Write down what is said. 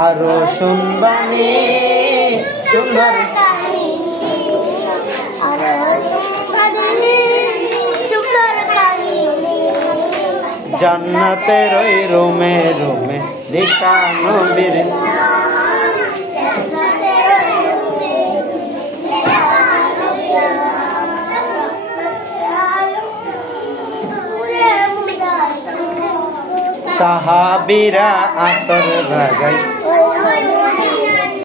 আরও শুনবানি সুন্দর জান্নাতের ওই রুমে রুমে বীর সাহাবিরা আতর লাগাই Hallelujah.